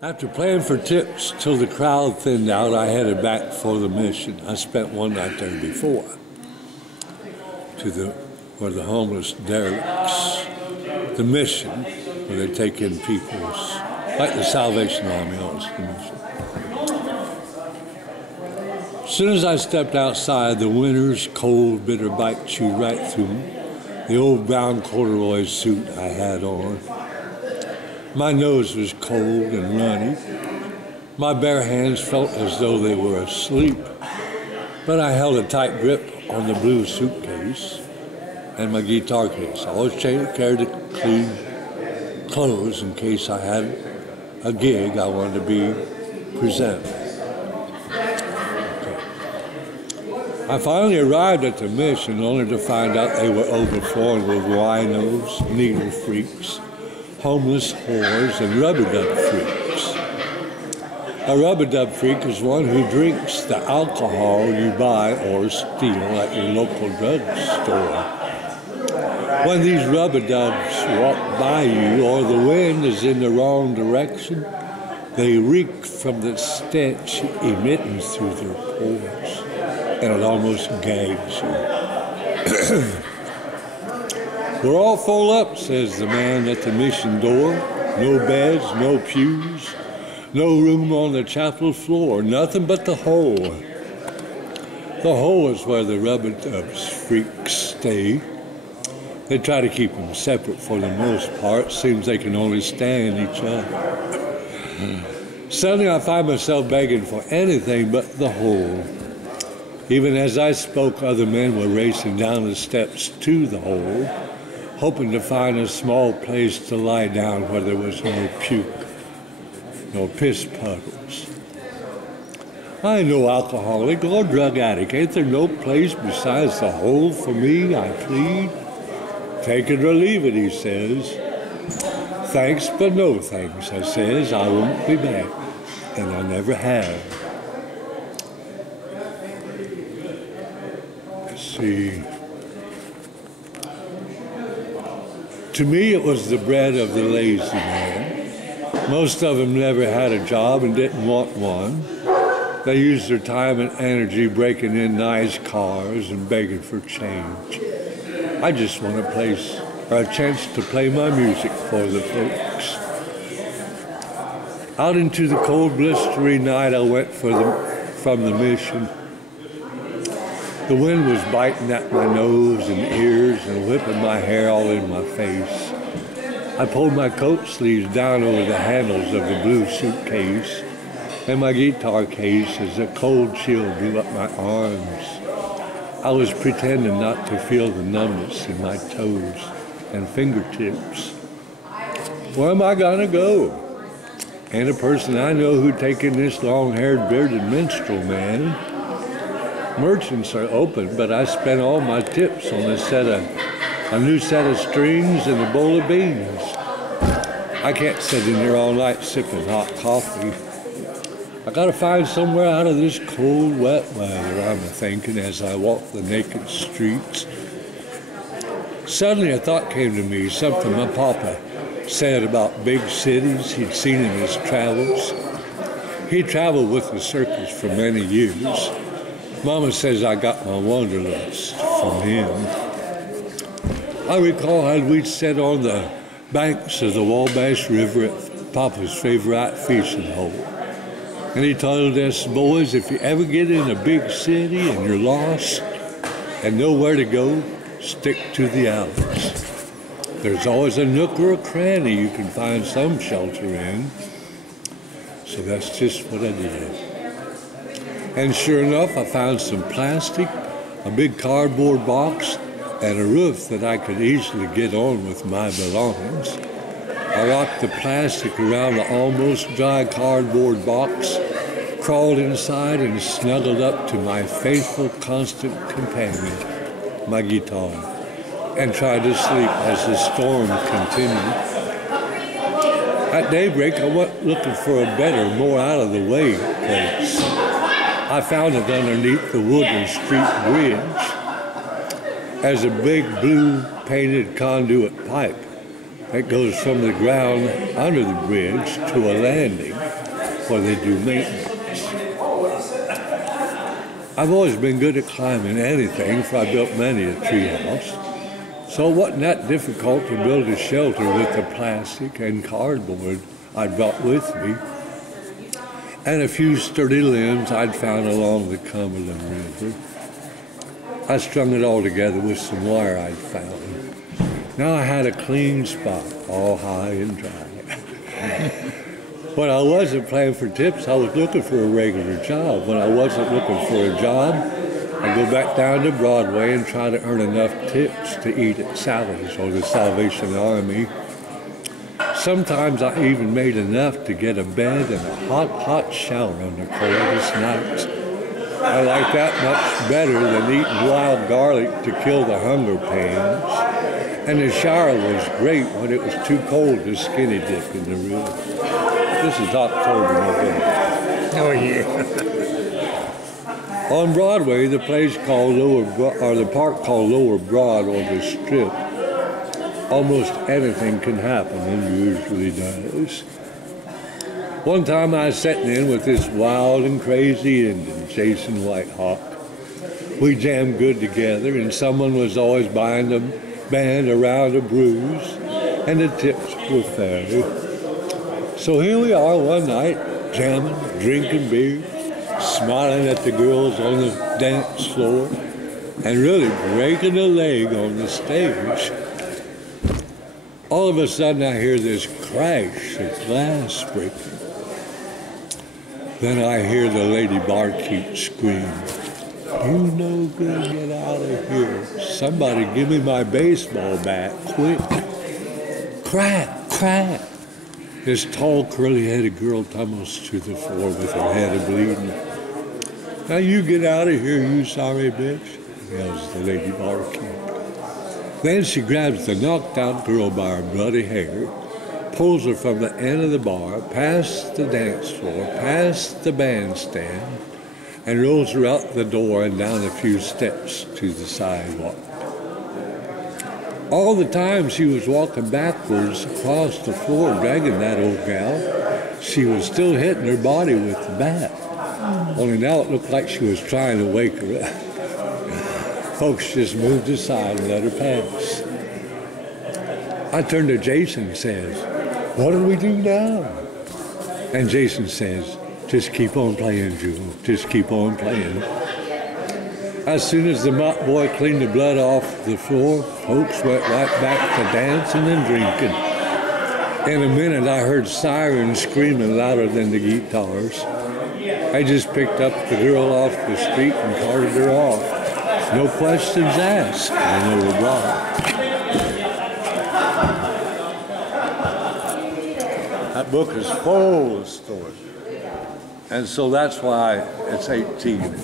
After playing for tips till the crowd thinned out, I headed back for the mission. I spent one night there before, where the homeless derelicts, the mission, where they take in people's, like the Salvation Army, it's the mission. As soon as I stepped outside, the winter's cold, bitter bite chewed right through me. The old brown corduroy suit I had on. My nose was cold and runny. My bare hands felt as though they were asleep, but I held a tight grip on the blue suitcase and my guitar case. I always carried clean clothes in case I had a gig I wanted to be present. Okay. I finally arrived at the mission only to find out they were overflowing with winos, needle freaks, homeless whores, and rubber-dub freaks. A rubber-dub freak is one who drinks the alcohol you buy or steal at your local drugstore. When these rubber-dubs walk by you or the wind is in the wrong direction, they reek from the stench emitting through their pores, and it almost gags you. We're all full up, says the man at the mission door. No beds, no pews, no room on the chapel floor, nothing but the hole. The hole is where the rubber-dubs freaks stay. They try to keep them separate for the most part. Seems they can only stand each other. Suddenly I find myself begging for anything but the hole. Even as I spoke, other men were racing down the steps to the hole, hoping to find a small place to lie down where there was no puke, no piss puddles. I ain't no alcoholic or drug addict. Ain't there no place besides the hole for me, I plead? Take it or leave it, he says. Thanks, but no thanks, I says. I won't be back, and I never have. Let's see. To me, it was the bread of the lazy man. Most of them never had a job and didn't want one. They used their time and energy breaking in nice cars and begging for change. I just want a chance to play my music for the folks. Out into the cold, blistery night I went from the mission. The wind was biting at my nose and ears and whipping my hair all in my face. I pulled my coat sleeves down over the handles of the blue suitcase and my guitar case as a cold chill blew up my arms. I was pretending not to feel the numbness in my toes and fingertips. Where am I gonna go? Ain't a person I know who'd taken this long-haired, bearded minstrel man. Merchants are open, but I spent all my tips on a new set of strings and a bowl of beans. I can't sit in here all night sipping hot coffee. I gotta find somewhere out of this cold, wet weather, I'm thinking as I walk the naked streets. Suddenly a thought came to me, something my papa said about big cities he'd seen in his travels. He traveled with the circus for many years. Mama says I got my wanderlust from him. I recall how we'd sit on the banks of the Wabash River at Papa's favorite fishing hole. And he told us, boys, if you ever get in a big city and you're lost and know where to go, stick to the alleys. There's always a nook or a cranny you can find some shelter in. So that's just what I did. And sure enough, I found some plastic, a big cardboard box, and a roof that I could easily get on with my belongings. I wrapped the plastic around the almost dry cardboard box, crawled inside and snuggled up to my faithful, constant companion, my guitar, and tried to sleep as the storm continued. At daybreak, I went looking for a better, more out-of-the-way place. I found it underneath the Woodland Street Bridge as a big blue painted conduit pipe that goes from the ground under the bridge to a landing where they do maintenance. I've always been good at climbing anything, for I built many a treehouse. So it wasn't that difficult to build a shelter with the plastic and cardboard I'd brought with me, and a few sturdy limbs I'd found along the Cumberland River. I strung it all together with some wire I'd found. Now I had a clean spot, all high and dry. When I wasn't playing for tips, I was looking for a regular job. When I wasn't looking for a job, I'd go back down to Broadway and try to earn enough tips to eat at Sally's or the Salvation Army. Sometimes I even made enough to get a bed and a hot shower on the coldest nights. I like that much better than eating wild garlic to kill the hunger pains. And the shower was great when it was too cold to skinny dip in the river. This is October, November. Oh yeah. On Broadway, the place called the park called Lower Broad or the Strip, almost anything can happen, and usually does. One time I was sitting in with this wild and crazy Indian, Jason Whitehawk. We jammed good together, and someone was always buying the band around a bruise, and the tips were fair. So here we are one night, jamming, drinking beer, smiling at the girls on the dance floor, and really breaking a leg on the stage. All of a sudden I hear this crash of glass breaking. Then I hear the lady barkeep scream, "You no good, get out of here. Somebody give me my baseball bat, quick." Crack, crack. This tall, curly-headed girl tumbles to the floor with her head bleeding. "Now you get out of here, you sorry bitch," yells the lady barkeep. Then she grabs the knocked-out girl by her bloody hair, pulls her from the end of the bar, past the dance floor, past the bandstand, and rolls her out the door and down a few steps to the sidewalk. All the time she was walking backwards across the floor, dragging that old gal, she was still hitting her body with the bat. Only now it looked like she was trying to wake her up. Folks just moved aside and let her pass. I turned to Jason and says, "What do we do now?" And Jason says, "Just keep on playing, Jule. Just keep on playing." As soon as the mop boy cleaned the blood off the floor, folks went right back to dancing and drinking. In a minute, I heard sirens screaming louder than the guitars. I just picked up the girl off the street and carted her off. No questions asked, and they were brought. That book is full of stories. And so that's why it's 18.